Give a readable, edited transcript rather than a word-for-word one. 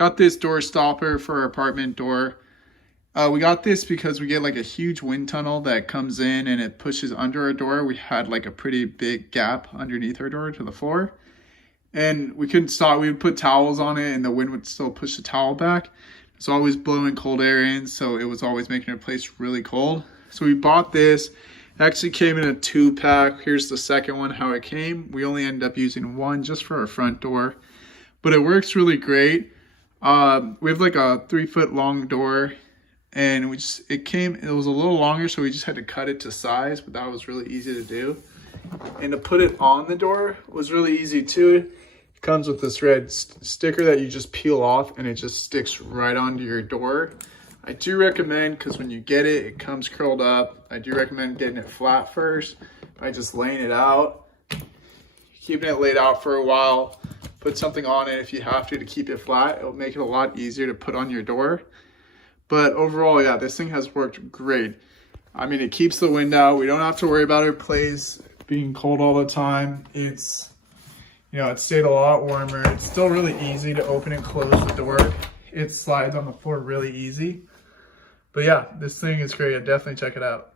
Got this door stopper for our apartment door. We got this because we get like a huge wind tunnel that comes in and it pushes under our door. We had like a pretty big gap underneath our door to the floor. And we couldn't stop. We would put towels on it and the wind would still push the towel back. It's always blowing cold air in, so it was always making our place really cold. So we bought this. It actually came in a 2-pack. Here's the second one, how it came. We only ended up using one just for our front door, but it works really great. We have like a 3-foot long door, and it was a little longer, so we just had to cut it to size, but that was really easy to do. And to put it on the door was really easy too. It comes with this red sticker that you just peel off and it just sticks right onto your door. I do recommend, because when you get it, it comes curled up. I do recommend getting it flat first by just laying it out, keeping it laid out for a while. Put something on it if you have to keep it flat. It'll make it a lot easier to put on your door. But overall, yeah, this thing has worked great. I mean, it keeps the wind out. We don't have to worry about our place being cold all the time. It's, it stayed a lot warmer. It's still really easy to open and close the door. It slides on the floor really easy. But yeah, this thing is great. Definitely check it out.